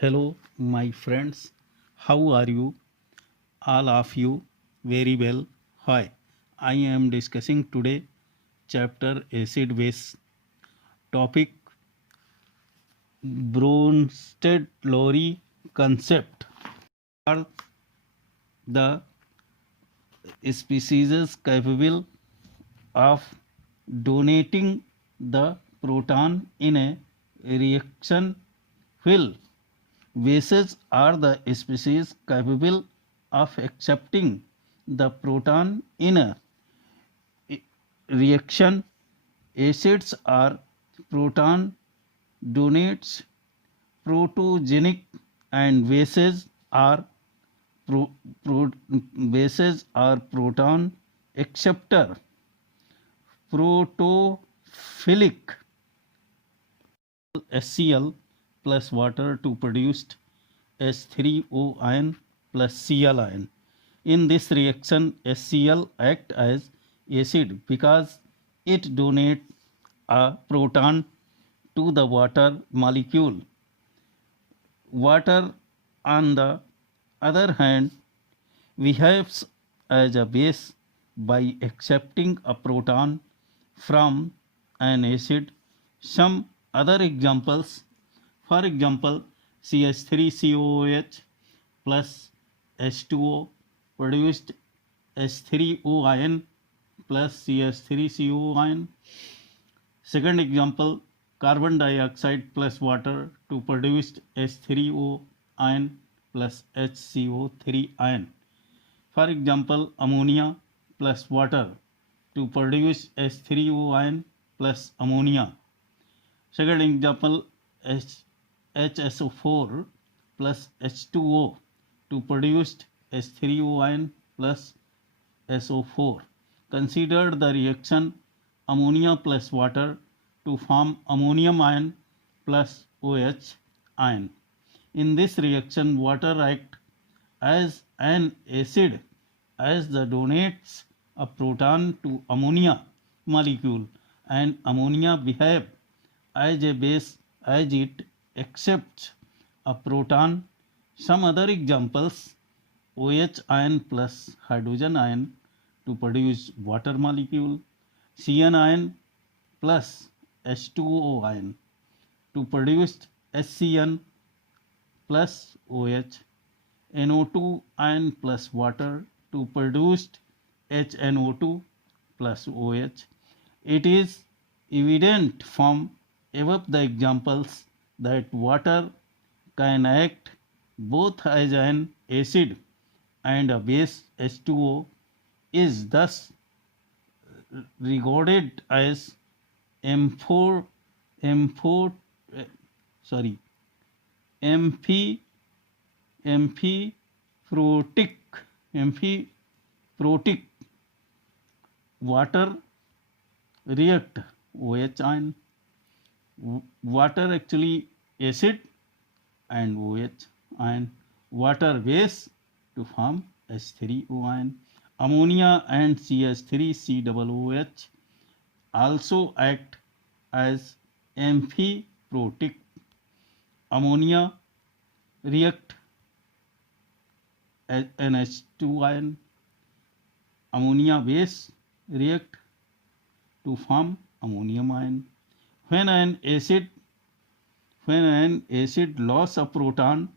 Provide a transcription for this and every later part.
Hello, my friends. How are you? All of you very well. Hi. I am discussing today chapter acid base topic Bronsted-Lowry concept are the species capable of donating the proton in a reaction while bases are the species capable of accepting the proton in a reaction. Acids are proton donates, protogenic, and pro, pro, bases are proton acceptor, protophilic. HCl plus water to produce H3O ion plus Cl ion. In this reaction, HCl act as acid because it donates a proton to the water molecule. Water, on the other hand, behaves as a base by accepting a proton from an acid. Some other examples, for example, CH3COOH plus H2O produced H3O ion plus CH3CO ion. Second example, carbon dioxide plus water to produce H3O ion plus HCO3 ion. For example, ammonia plus water to produce H3O ion plus ammonia. Second example, HSO4 plus H2O to produce H3O ion plus SO4. Consider the reaction ammonia plus water to form ammonium ion plus OH ion. In this reaction, water acts as an acid as the donates a proton to ammonia molecule, and ammonia behave as a base as it accepts a proton. Some other examples, OH ion plus hydrogen ion to produce water molecule, CN ion plus H2O ion to produce HCN plus OH, NO2 ion plus water to produce HNO2 plus OH. It is evident from above the examples that water can act both as an acid and a base. H2O is thus regarded as ampho, ampho, sorry, amphi, amphiprotic, amphiprotic. Water react OH ion. Water actually acid and OH ion. Water base to form H3O ion. Ammonia and CH3COOH also act as amphiprotic. Ammonia react as NH2 ion. Ammonia base react to form ammonium ion. When an acid loss a proton,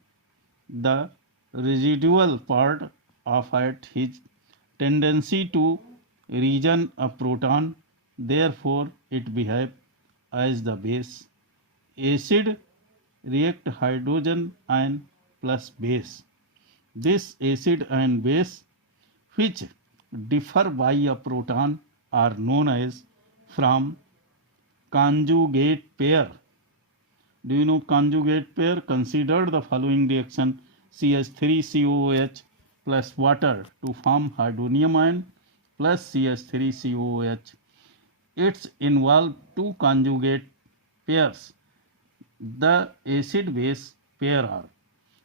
the residual part of it has tendency to regain a proton, therefore it behaves as the base. Acid react hydrogen ion plus base. This acid and base, which differ by a proton, are known as from conjugate pair. Do you know conjugate pair? Consider the following reaction: CH3COOH plus water to form hydronium ion plus CH3COOH. It's involve two conjugate pairs. The acid base pair are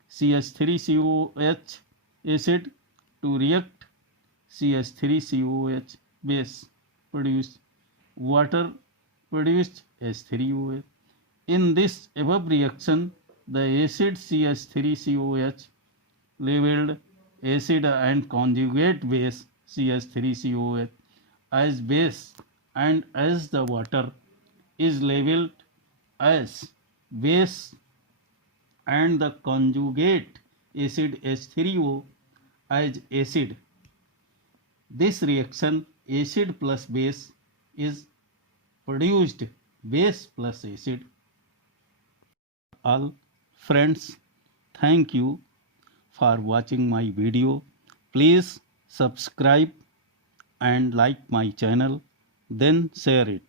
CH3COOH acid to react CH3COOH base produce water produced H3OH. In this above reaction, The acid CH3COH labeled acid and conjugate base CH3COH as base, and as the water is labeled as base and the conjugate acid H3O as acid. This reaction acid plus base is produced base plus acid. All friends, thank you for watching my video. Please subscribe and like my channel, then share it.